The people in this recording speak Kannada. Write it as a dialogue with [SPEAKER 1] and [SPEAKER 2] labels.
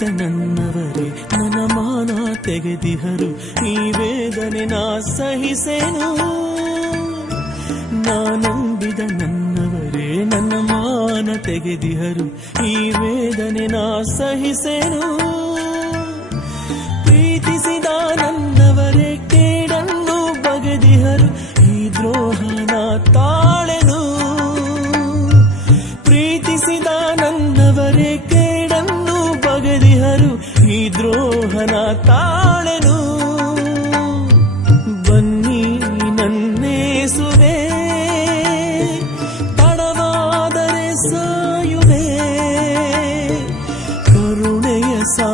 [SPEAKER 1] ನಂಬಿದ ನನ್ನವರೇ ನನ್ನ ಮಾನ ತೆಗೆದಿಹರು. ಈ ವೇದನೆ ನಾ ಸಹಿಸೇನು. ನಂಬಿದ ನನ್ನವರೇ ನನ್ನ ಮಾನ ತೆಗೆದಿಹರು. ಈ ವೇದನೆ ನಾ ಸಹಿಸೇನು. ಪ್ರೀತಿಸಿದ ನನ್ನವರೇ ಕೇಡನ್ನು ಬಗೆದಿಹರು. ಈ ದ್ರೋಹನ ತಾಳೆನು. ಪ್ರೀತಿಸಿದ ನನ್ನವರೇ ತಾಳೆನು ಬನ್ನಿ ನನ್ನೇಸುವೆ ತಡವಾದರೆ ಸಾಯುವೆ. ಕರುಣೆಯ ಸಾ